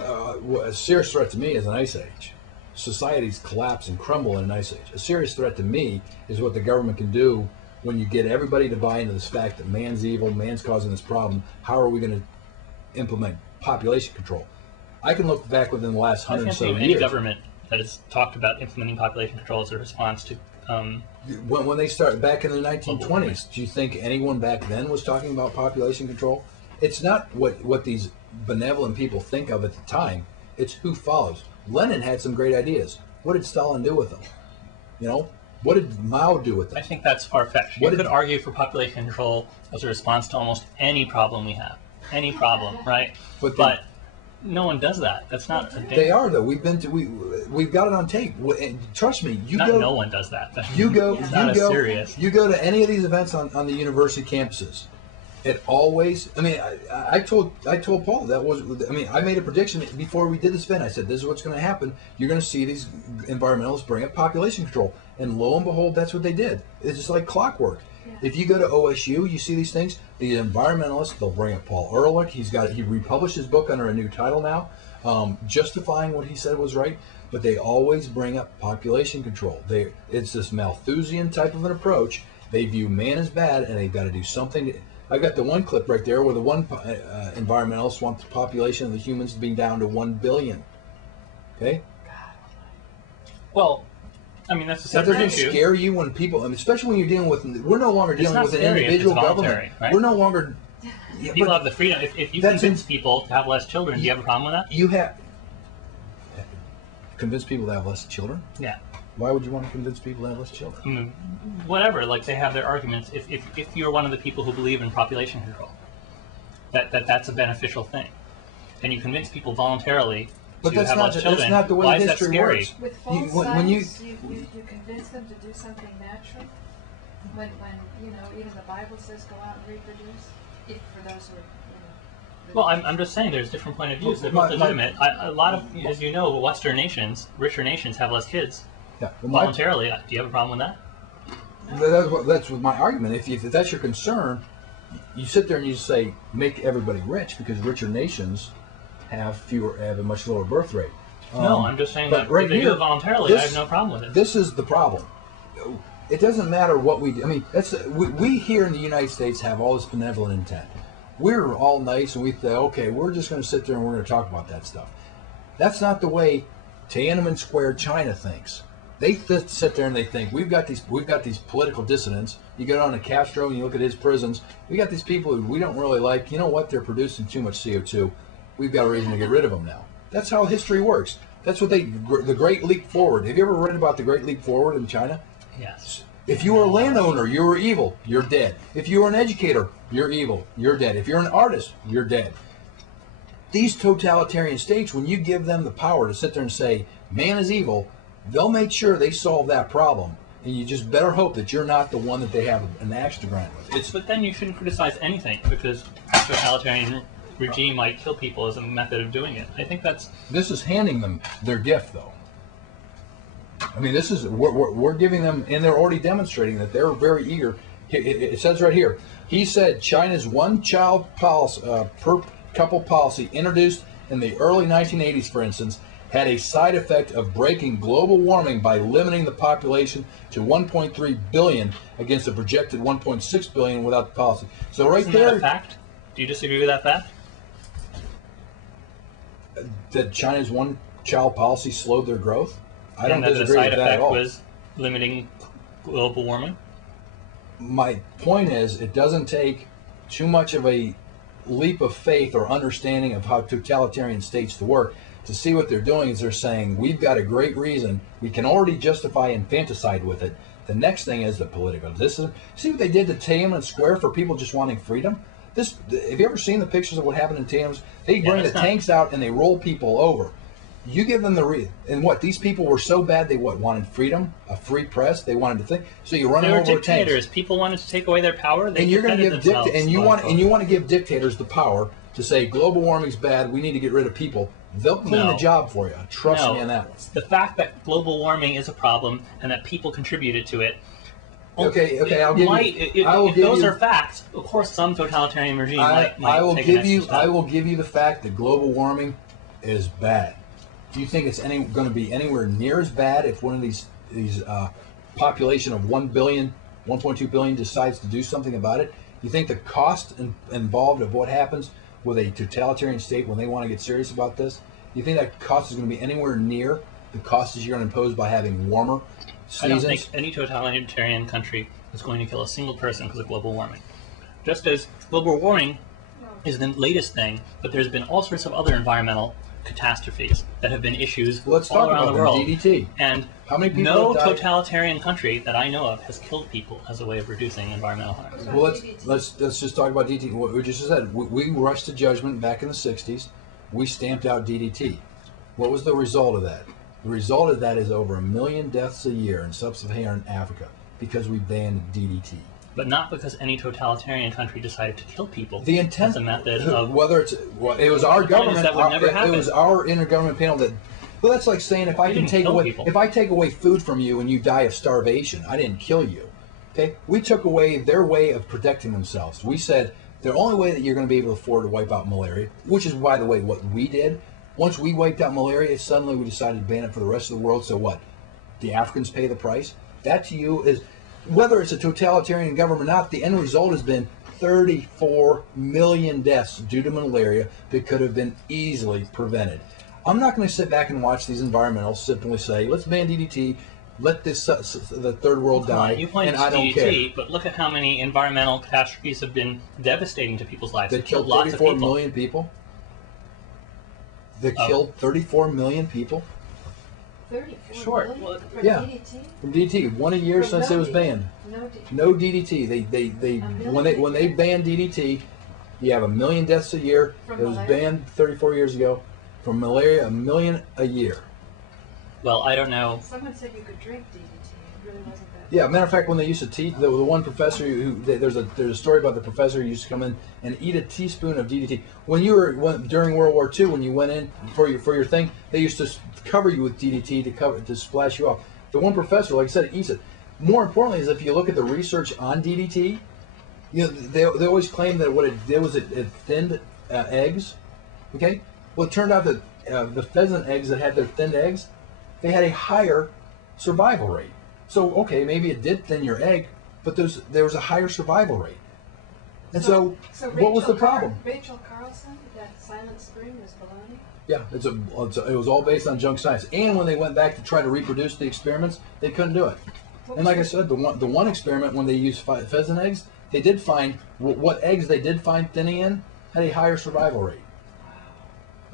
A serious threat to me is an ice age. Societies collapse and crumble in an ice age. A serious threat to me is what the government can do when you get everybody to buy into this fact that man's evil, man's causing this problem. How are we going to implement population control? I can look back within the last 100 or so years. Any government that has talked about implementing population control as a response to... When they started back in the 1920s, do you think anyone back then was talking about population control? It's not what these benevolent people think of at the time. It's who follows. Lenin had some great ideas. What did Stalin do with them? What did Mao do with them? I think that's far-fetched. You could argue for population control as a response to almost any problem we have. Any problem, right? But no one does that. That's not a They are though. We've got it on tape. And trust me, no one does that. You go to any of these events on the university campuses. It always. I told Paul that was. I made a prediction before we did this event. I said, "This is what's going to happen. You're going to see these environmentalists bring up population control," and lo and behold, that's what they did. It's just like clockwork. Yeah. If you go to OSU, you see these things. The environmentalists, they'll bring up Paul Ehrlich. He republished his book under a new title now, justifying what he said was right. But they always bring up population control. It's this Malthusian type of an approach. They view man as bad, and they've got to do something. I've got the one clip right there where the one environmentalist wants the population of the humans to be down to 1 billion. Okay? Well, that's a separate issue. Does it scare you when people, especially when you're dealing with, we're no longer dealing with an individual government. Right? We're no longer... People have the freedom. If you convince people to have less children, do you have a problem with that? You have... Convince people to have less children? Yeah. Why would you want to convince people to have less children? Whatever, like they have their arguments. If you're one of the people who believe in population control, that's a beneficial thing, and you convince people voluntarily to have less children, that's not the way why is that history scary? works. With false science, you convince them to do something natural, when you know, even the Bible says go out and reproduce, for those who are, Well, I'm just saying there's different point of views. They're both legitimate. A lot of, as you know, Western nations, richer nations, have less kids voluntarily. Do you have a problem with that? That's my argument. If that's your concern, you sit there and you say make everybody rich because richer nations have a much lower birth rate. No, I'm just saying that right if they do it voluntarily, I have no problem with it. This is the problem. It doesn't matter what we do. I mean, we here in the United States have all this benevolent intent. We're all nice and we say, okay, we're just going to sit there and we're going to talk about that stuff. That's not the way Tiananmen Square, China thinks. They sit there and they think we've got these political dissidents. You go down to Castro and you look at his prisons. We got these people who we don't really like. You know what? They're producing too much CO2. We've got a reason to get rid of them now. That's how history works. That's what the Great Leap Forward. Have you ever read about the Great Leap Forward in China? Yes. If you were a landowner, you were evil, you're dead. If you were an educator, you're evil, you're dead. If you're an artist, you're dead. These totalitarian states, when you give them the power to sit there and say, man is evil, they'll make sure they solve that problem. And you just better hope that you're not the one that they have an axe to grind with. But then you shouldn't criticize anything because totalitarian regime might kill people as a method of doing it. I think that's... This is handing them their gift, though. I mean, this is we're giving them, and they're already demonstrating that they're very eager. It says right here. He said China's one-child policy, per couple policy introduced in the early 1980s, for instance, had a side effect of breaking global warming by limiting the population to 1.3 billion against a projected 1.6 billion without the policy. So right Isn't there, that a fact? Do you disagree with that fact? That China's one-child policy slowed their growth? I don't and that the disagree side with that effect at all. was limiting global warming? My point is, it doesn't take too much of a leap of faith or understanding of how totalitarian states to work to see what they're doing is they're saying, we've got a great reason. We can already justify infanticide with it. The next thing is the political dissidence. See what they did to Tiananmen Square for people just wanting freedom? Have you ever seen the pictures of what happened in Tiananmen? They bring the tanks out and they roll people over. You give them the reason. And what? These people were so bad they wanted freedom, a free press. They wanted to think. So you run them over with tanks. Dictators. People wanted to take away their power. They and you're going to give you want to give dictators the power to say global warming's bad. We need to get rid of people. They'll clean the job for you. Trust me on that one. The fact that global warming is a problem and that people contributed to it. Okay. If those are facts, of course, some totalitarian regime might I will take give an you. extra step. I will give you the fact that global warming is bad. Do you think it's going to be anywhere near as bad if one of these population of 1 billion, 1.2 billion decides to do something about it? You think the cost involved of what happens with a totalitarian state when they want to get serious about this? You think that cost is going to be anywhere near the cost that you're going to impose by having warmer seasons? I don't think any totalitarian country is going to kill a single person because of global warming. Just as global warming is the latest thing, but there's been all sorts of other environmental catastrophes that have been issues all around the world. DDT. And how many people no totalitarian country that I know of has killed people as a way of reducing environmental harm. Well, let's just talk about DDT. What we just said, we rushed to judgment back in the 60s. We stamped out DDT. What was the result of that? The result of that is over 1 million deaths a year in sub-Saharan Africa because we banned DDT. But not because any totalitarian country decided to kill people. The intent, as a method of it was our government. That would never happen. It was our intergovernmental panel that. Well, that's like saying if I take away food from you and you die of starvation, I didn't kill you. Okay, we took away their way of protecting themselves. We said the only way that you're going to be able to afford to wipe out malaria, which is, by the way, what we did. Once we wiped out malaria, suddenly we decided to ban it for the rest of the world. So what? The Africans pay the price. That to you is. Whether it's a totalitarian government or not, the end result has been 34 million deaths due to malaria that could have been easily prevented. I'm not going to sit back and watch these environmentalists simply say, let's ban DDT, let the third world die, you point and to I don't DDT, care. but look at how many environmental catastrophes have been devastating to people's lives. They killed 34 million people. They killed 34 million people. 34 Sure. million Well, for yeah. DDT? From DDT, 1 a year For since no it was DDT. banned. No DDT. No DDT. They A when million they a year? banned DDT, you have 1 million deaths a year. From It was malaria? banned 34 years ago. From malaria, 1 million a year. Well, I don't know. Someone said you could drink DDT. It really wasn't that. Yeah, matter of fact, when they used to teach, the one professor there's a story about the professor who used to come in and eat a teaspoon of DDT. When you were during World War II, when you went in for your thing, they used to cover you with DDT to splash you off. The one professor, like I said, eats it. More importantly, is if you look at the research on DDT, you know they always claim that what it did was it thinned eggs. Okay, well it turned out that the pheasant eggs that had their thinned eggs, they had a higher survival rate. So, okay, maybe it did thin your egg, but there was a higher survival rate. And so what was the problem? Rachel Carlson, that Silent Spring was baloney? Yeah, it was all based on junk science. And when they went back to try to reproduce the experiments, they couldn't do it. And like I said, the one experiment when they used pheasant eggs, they did find what eggs they did find thinning in had a higher survival rate.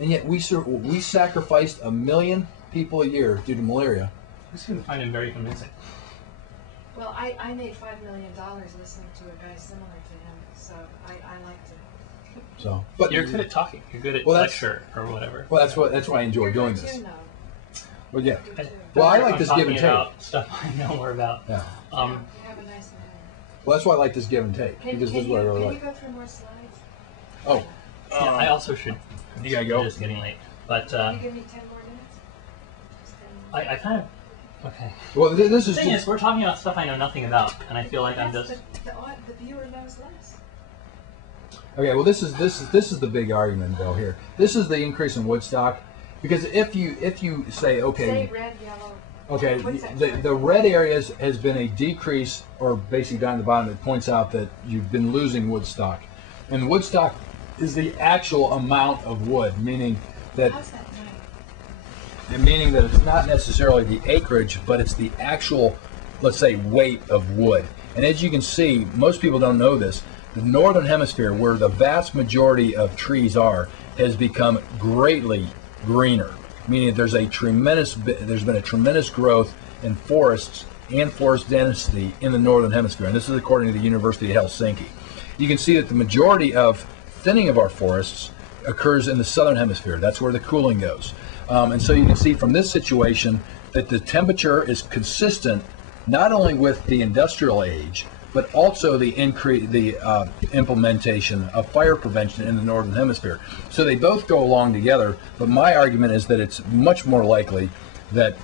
And yet we sacrificed 1 million people a year due to malaria. I just couldn't find him very convincing. Well, I made $5 million listening to a guy similar to him, so I liked it. So, but You're good at talking. You're good at lecture or whatever. Well, that's why I enjoy doing You're this. good too, Well, yeah. You're good too. Well, I I'm like this give and talking take. about stuff I know more about. Yeah. You have a nice manner. Well, that's why I like this give and take, Can because this is what I really you like. go through more slides? Oh, Yeah, I also should. You gotta go. Just getting late, but Can you give me 10 more minutes? Just 10 more. I kind of. Okay. well, this The is thing is, we're talking about stuff I know nothing about, and I feel like I'm Yes, just. the viewer knows less. okay. Well, this is the big argument though here. This is the increase in Woodstock, because if you say okay, Say red, yellow. okay, What's that? the red areas has been a decrease, or basically down the bottom, it points out that you've been losing Woodstock, and Woodstock is the actual amount of wood, meaning that. How's that right? Meaning that it's not necessarily the acreage, but it's the actual, let's say, weight of wood. And as you can see, most people don't know this, the northern hemisphere, where the vast majority of trees are, has become greatly greener, meaning there's been a tremendous growth in forests and forest density in the northern hemisphere. And this is according to the University of Helsinki. You can see that the majority of thinning of our forests occurs in the southern hemisphere. That's where the cooling goes. And so you can see from this situation that the temperature is consistent not only with the industrial age, but also the implementation of fire prevention in the northern hemisphere. So they both go along together, but my argument is that it's much more likely that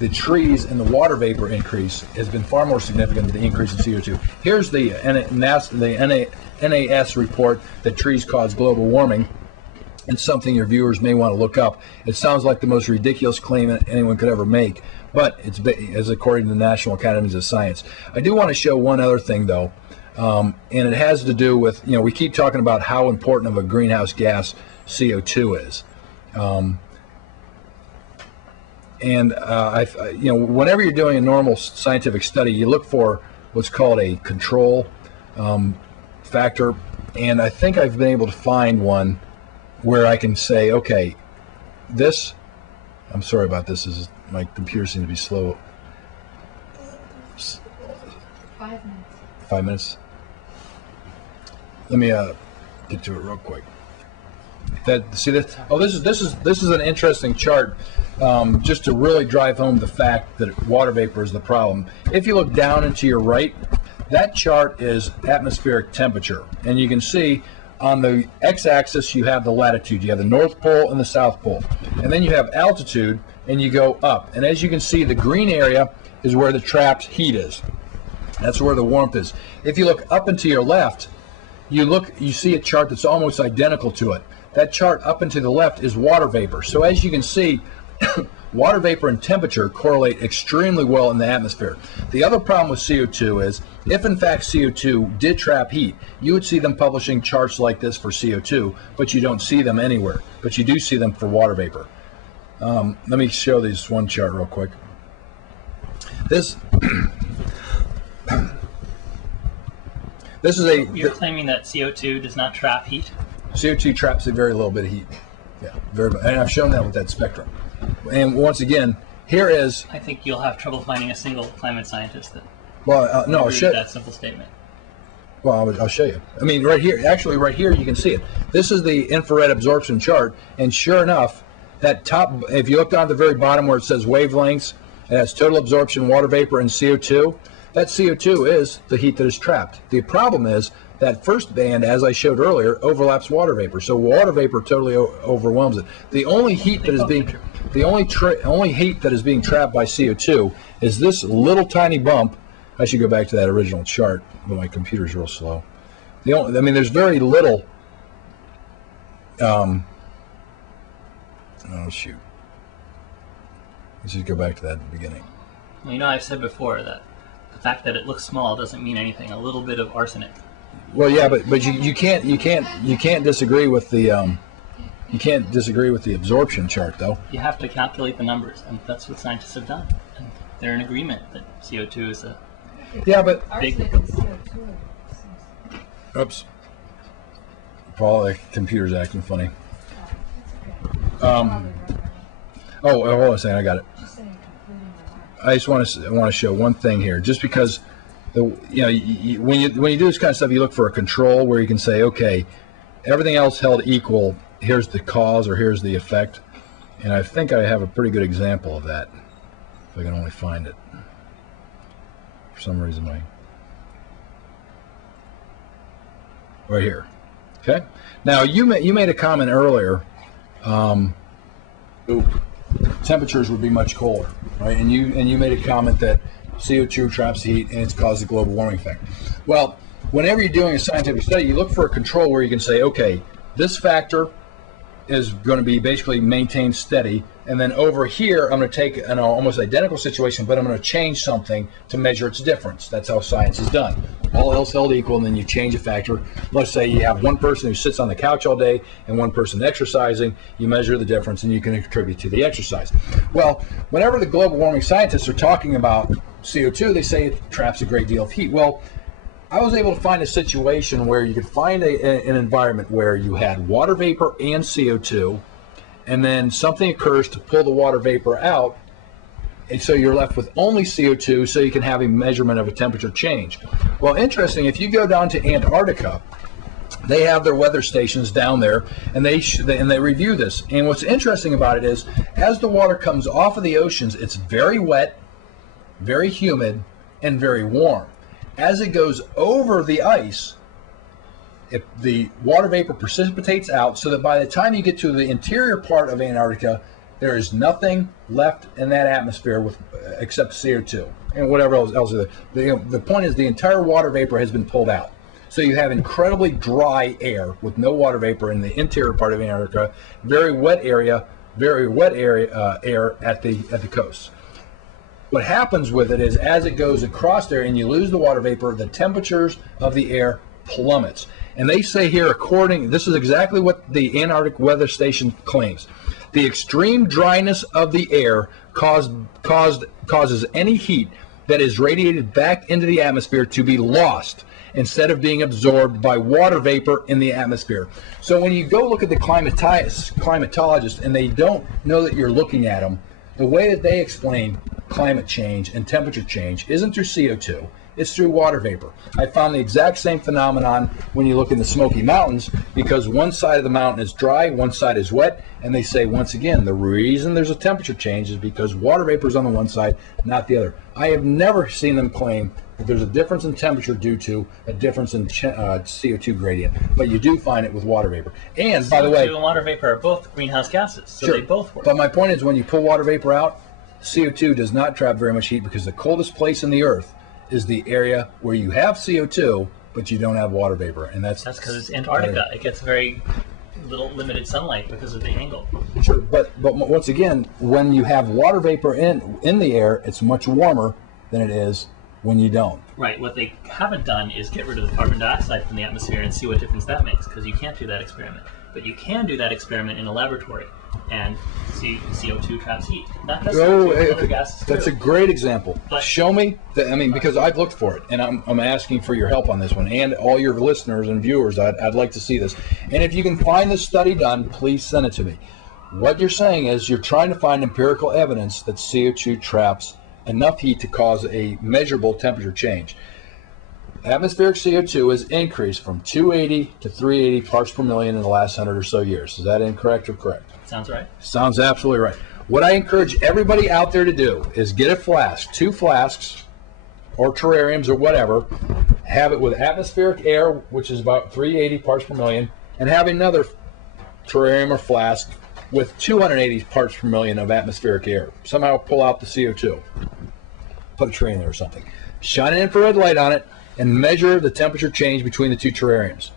the trees and the water vapor increase has been far more significant than the increase in CO2. Here's the NAS report that trees cause global warming. It's something your viewers may want to look up. It sounds like the most ridiculous claim anyone could ever make, but it's as according to the National Academies of Science. I do want to show one other thing, though, and it has to do with, we keep talking about how important of a greenhouse gas CO2 is. Whenever you're doing a normal scientific study, you look for what's called a control factor, and I think I've been able to find one where I can say, okay, I'm sorry about this, my computer seems to be slow. 5 minutes. 5 minutes? Let me get to it real quick. See this? Oh, this is an interesting chart, just to really drive home the fact that water vapor is the problem. If you look down and to your right, that chart is atmospheric temperature, and you can see on the x-axis you have the latitude. You have the North Pole and the South Pole, and then you have altitude, and you go up. And as you can see, the green area is where the trapped heat is. That's where the warmth is. If you look up and to your left, you see a chart that's almost identical to it. That chart up and to the left is water vapor. So as you can see, water vapor and temperature correlate extremely well in the atmosphere. The other problem with CO2 is, if in fact CO2 did trap heat, you would see them publishing charts like this for CO2, but you don't see them anywhere. But you do see them for water vapor. Let me show this one chart real quick. This is a... You're claiming that CO2 does not trap heat? CO2 traps a very little bit of heat. Yeah, and I've shown that with that spectrum. And once again, here is. I think you'll have trouble finding a single climate scientist that. Well, no, I'll show that simple statement. Well, I'll show you. I mean, right here, actually, right here, you can see it. This is the infrared absorption chart, and sure enough, that top. If you look down at the very bottom where it says wavelengths, it has total absorption, water vapor, and CO2. That CO2 is the heat that is trapped. The problem is that first band, as I showed earlier, overlaps water vapor. So water vapor totally overwhelms it. The only heat that is being, only heat that is being trapped by CO2 is this little tiny bump. I should go back to that original chart, but my computer's real slow. I mean, there's very little. Oh shoot. Let's just go back to that at the beginning. Well, you know, I've said before that the fact that it looks small doesn't mean anything. A little bit of arsenic. Well, yeah, but you can't disagree with the absorption chart, though. You have to calculate the numbers, and that's what scientists have done. And they're in agreement that CO2 is a big. Oops. Paul, the computer's acting funny. Oh, hold on a second, I got it. I just want to show one thing here, just because when you do this kind of stuff, you look for a control where you can say, okay, everything else held equal, here's the cause or here's the effect, and I think I have a pretty good example of that if I can only find it. For some reason, right here. Okay. Now you made a comment earlier. Temperatures would be much colder, right? And you made a comment that CO2 traps heat and it's caused the global warming effect. Well, whenever you're doing a scientific study, you look for a control where you can say, okay, this factor is going to be basically maintained steady, and then over here I'm going to take an almost identical situation, but I'm going to change something to measure its difference. That's how science is done. All else held equal, and then you change a factor. Let's say you have one person who sits on the couch all day and one person exercising. You measure the difference and you can attribute to the exercise. Well, whenever the global warming scientists are talking about CO2, they say it traps a great deal of heat. Well, I was able to find a situation where you could find an environment where you had water vapor and CO2, and then something occurs to pull the water vapor out, and so you're left with only CO2, so you can have a measurement of a temperature change. Well, interesting, if you go down to Antarctica, they have their weather stations down there, and they review this. And what's interesting about it is, as the water comes off of the oceans, it's very wet, very humid, and very warm. As it goes over the ice, the water vapor precipitates out, so that by the time you get to the interior part of Antarctica, there is nothing left in that atmosphere except CO2 and whatever else. The point is, the entire water vapor has been pulled out. So you have incredibly dry air with no water vapor in the interior part of Antarctica, very wet area air at the coast. What happens with it is, as it goes across there and you lose the water vapor, the temperatures of the air plummets. And they say here, this is exactly what the Antarctic Weather Station claims. The extreme dryness of the air causes any heat that is radiated back into the atmosphere to be lost instead of being absorbed by water vapor in the atmosphere. So when you go look at the climatologists and they don't know that you're looking at them, the way that they explain climate change and temperature change isn't through CO2, it's through water vapor. I found the exact same phenomenon when you look in the Smoky Mountains, because one side of the mountain is dry, one side is wet, and they say, once again, the reason there's a temperature change is because water vapor is on the one side, not the other. I have never seen them claim that there's a difference in temperature due to a difference in CO2 gradient, but you do find it with water vapor. And by the way, CO2 and water vapor are both greenhouse gases, so they both work. But my point is, when you pull water vapor out, CO2 does not trap very much heat, because the coldest place in the earth is the area where you have CO2, but you don't have water vapor, and that's because it's Antarctica. It gets very little limited sunlight because of the angle. Sure, but once again, when you have water vapor in the air, it's much warmer than it is when you don't. Right. What they haven't done is get rid of the carbon dioxide from the atmosphere and see what difference that makes, because you can't do that experiment. But you can do that experiment in a laboratory and see CO2 traps heat. Not just CO2, other gases too. That's a great example. But show me that. I mean, because I've looked for it, and I'm asking for your help on this one, and all your listeners and viewers. I'd like to see this. And if you can find this study done, please send it to me. What you're saying is you're trying to find empirical evidence that CO2 traps enough heat to cause a measurable temperature change. Atmospheric CO2 has increased from 280 to 380 parts per million in the last 100 or so years. Is that incorrect or correct? Sounds right. Sounds absolutely right. What I encourage everybody out there to do is get a flask, 2 flasks, or terrariums or whatever, have it with atmospheric air, which is about 380 parts per million, and have another terrarium or flask with 280 parts per million of atmospheric air. Somehow pull out the CO2. Put a tray in there or something. Shine an infrared light on it and measure the temperature change between the 2 terrariums.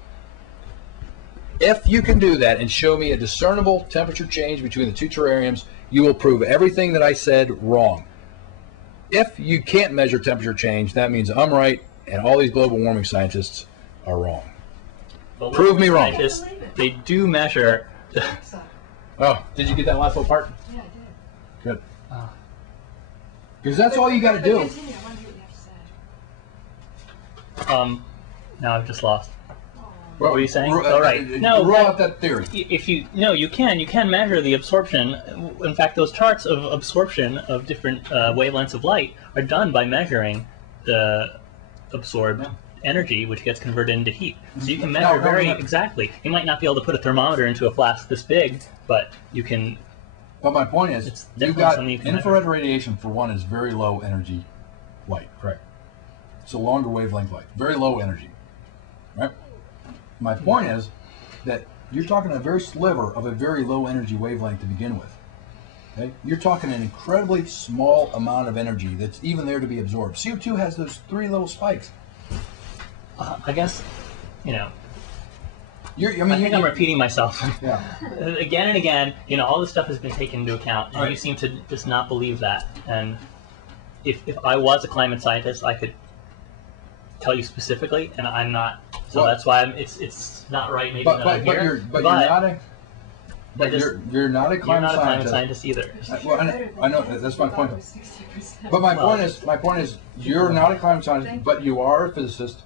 If you can do that and show me a discernible temperature change between the 2 terrariums, you will prove everything that I said wrong. If you can't measure temperature change, that means I'm right and all these global warming scientists are wrong. But prove me wrong. Scientists, they do measure. Oh, did you get that last little part? Yeah, I did. Good. Because that's all you got to do. Continue. I want to hear what you have to say. Now I've just lost. What were you saying? All right. No, roll out that theory. If you you can measure the absorption. In fact, those charts of absorption of different wavelengths of light are done by measuring the absorbed energy, which gets converted into heat. So you can measure very exactly. You might not be able to put a thermometer into a flask this big, but you can. But my point is, you've got infrared radiation, for one, is very low energy light, correct? It's a longer wavelength light, very low energy, right? My point is that you're talking a very sliver of a very low energy wavelength to begin with. Okay? You're talking an incredibly small amount of energy that's even there to be absorbed. CO2 has those 3 little spikes. I guess, I think I'm I'm repeating myself. Yeah. Again and again, all this stuff has been taken into account, and you seem to just not believe that. And if I was a climate scientist, I could tell you specifically, and I'm not. So that's why it's not right. Maybe that I'm here. You're not a climate scientist either. Well, I know that's my point. But my point is, you're not a climate scientist, but you are a physicist,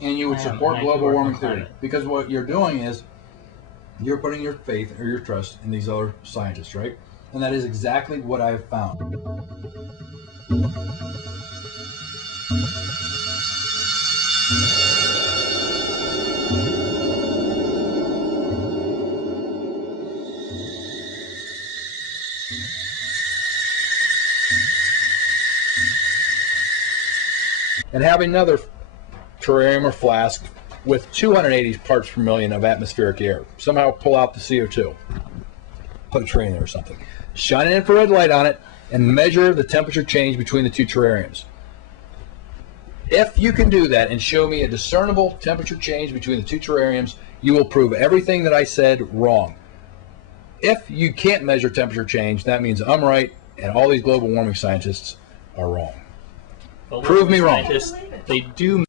and you would support global warming theory. Because what you're doing is, you're putting your faith or your trust in these other scientists, right? And that is exactly what I have found. And have another terrarium or flask with 280 parts per million of atmospheric air. Somehow pull out the CO2. Put a tray in there or something. Shine an infrared light on it and measure the temperature change between the 2 terrariums. If you can do that and show me a discernible temperature change between the 2 terrariums, you will prove everything that I said wrong. If you can't measure temperature change, that means I'm right and all these global warming scientists are wrong. But prove me wrong. They do